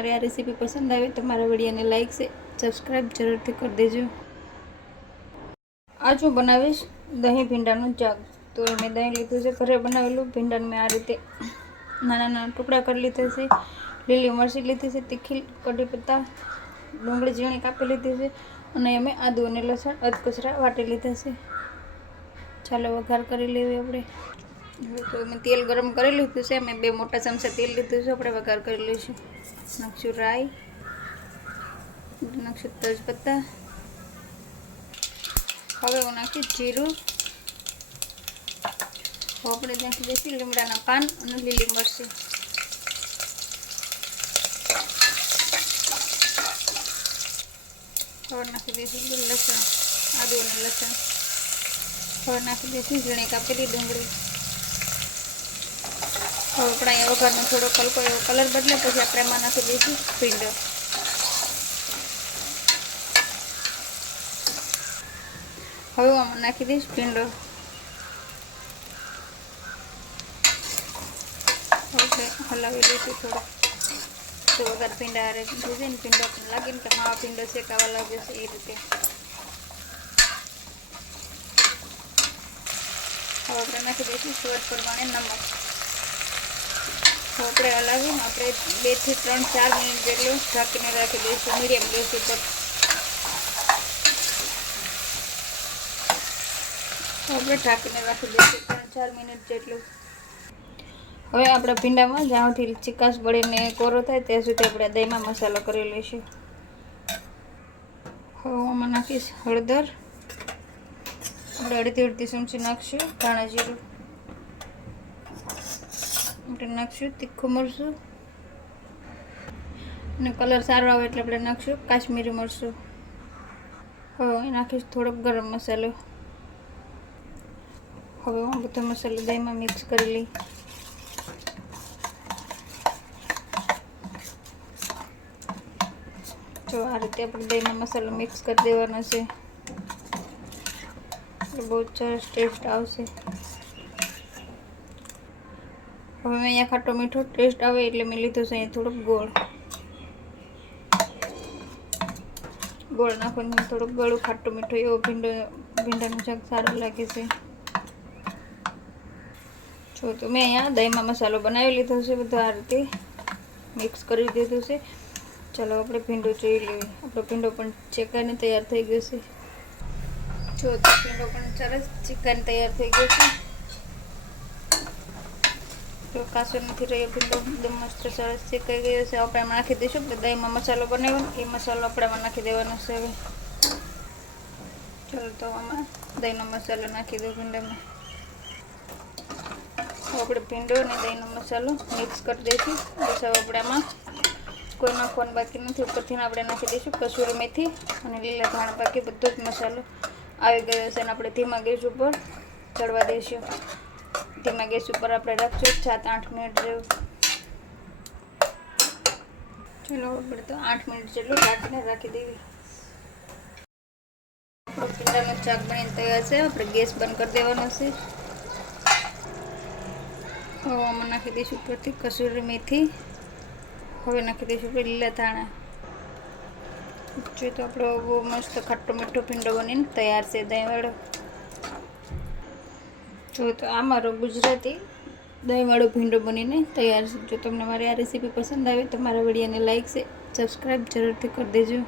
મારી આ રેસીપી પસંદ આવે તો મારા વિડીયોને લાઈક છે સબસ્ક્રાઈબ જરૂરથી કરી દેજો। आज हूँ बनावीश दही भींडाનું શાક। तो मैं दही लीधું છે ઘરે બનાવેલું। ભીંડાને મેં આ રીતે નાના નાના ટુકડા કરી લીધા છે। લીલી મરચી લીધી છે, તીખી કઢી પત્તા, ડુંગળી ઝીણી કાપી લીધી છે અને અમે આદુ અને લસણ અધકચરા વાટી લીધા છે। ચાલો વઘાર કરી લેવી આપણે। તો મેં તેલ ગરમ કરી લીધું છે। મેં 2 મોટા ચમચા તેલ લીધું છે। આપણે વઘાર કરી લઈશું। નાખશું રાઈ, નાખશું તેજપત્તા, હવે હું નાખીશ જીરું, આપણે નાખી દઈશું લીમડાના પાન અને લીલી મરચી। હવે નાખી દઈશું લસણ, આદુ અને લસણ। હવે નાખી દઈશું ઝીણી કાપેલી ડુંગળી। હવે આપણે અહીંયા વઘારનો થોડો હલકો એવો કલર બદલે પછી આપણે એમાં નાખી દઈશું ભીંડો। હવે આમાં નાખી દઈશ ભીંડો। હવે હલાવી લઈશું થોડો, તો વગર ભીંડા હારે થઈ જાય ને, ભીંડો લાગે ને કે હા ભીંડો શેકાવા લાગે છે એ રીતે। હવે આપણે નાખી દઈશું સ્વાદ પ્રમાણે નમક। હવે આપણે હલાવીને આપણે 2 થી 3-4 મિનિટ જેટલું ઢાંકીને રાખી દઈશું મીડિયમ ગેસ ઉપર। આપણે ઢાંકીને રાખી દઈશું 3-4 મિનિટ જેટલું। હવે આપણે ભીંડામાં જ્યાં સુધી ચીકાશ બળીને કોરો થાય ત્યાં સુધી આપણે દહીંમાં મસાલો કરી લઈશું। હવે આમાં નાખીશ હળદર, આપણે અડધી ચમચી નાખશું ધાણા જીરું, આપણે નાખશું તીખું મરચું અને કલર સારો આવે એટલે આપણે નાખશું કાશ્મીરી મરચું। હવે નાખીશ થોડોક ગરમ મસાલો। હવે હું બધો મસાલો દહીંમાં મિક્સ કરી લઈ। તો આ રીતે આપણે દહીંમાં મસાલો મિક્સ કરી દેવાનો છે, એટલે બહુ સરસ ટેસ્ટ આવશે। હવે મેં અહીંયા ખાટો મીઠો ટેસ્ટ આવે એટલે મેં લીધો છે અહીંયા થોડોક ગોળ નાખવાનું, થોડુંક ગળું ખાટું મીઠું એવો ભીંડાનું શાક સારું લાગે છે। જો તો મેં અહીંયા દહીંમાં મસાલો બનાવી લીધો છે, બધો આ રીતે મિક્સ કરી દીધું છે। ચાલો આપણે ભીંડો જોઈ લઈએ। આપણો ભીંડો પણ ચેકાઈને તૈયાર થઈ ગયો છે। જો તો ભીંડો પણ સરસ ચેકાઈને તૈયાર થઈ ગયો છે। તો કાચો નથી રહ્યો ભીંડો, એકદમ મસ્ત સરસ શેકાઈ ગયો છે। આપણે એમાં નાખી દઈશું આપણે દહીંમાં મસાલો બનાવ્યો એ મસાલો આપણે એમાં નાખી દેવાનો છે। હવે ચાલો તો આમાં દહીંનો મસાલો નાખી દો ભીંડામાં। આપણે ભીંડો અને દહીંનો મસાલો મિક્સ કરી દઈશું। બસ હવે આપણે આમાં કોઈ નાખવાનું બાકી નથી। ઉપરથી આપણે નાખી દઈશું કસૂરી મેથી અને લીલા ધાણા, બાકી બધો જ મસાલો આવી ગયો છે અને આપણે ધીમા ગેસ ઉપર ચડવા દઈશું। ધીમા ગેસ ઉપર આપણે રાખશું 7-8 મિનિટ જેવું। ચલો આપણે તો 8 મિનિટ જેટલું ઢાંકીને રાખી દેવી। આપણો ભીંડાનું શાક બનીને તૈયાર છે। આપણે ગેસ બંધ કરી દેવાનો છે। હવે આમાં નાખી દઈશું ઉપરથી કસૂરી મેથી, હવે નાખી દઈશું લીલા ધાણા। જો તો આપણો બહુ મસ્ત ખાટો મીઠો ભીંડો બનીને તૈયાર છે દહીંવાળો। જો તો આ મારો ગુજરાતી દહીંવાળો ભીંડો બનીને તૈયાર છે। જો તમને મારી આ રેસીપી પસંદ આવે તો મારા વિડીયોને લાઈક છે સબસ્ક્રાઈબ જરૂરથી કરી દેજો।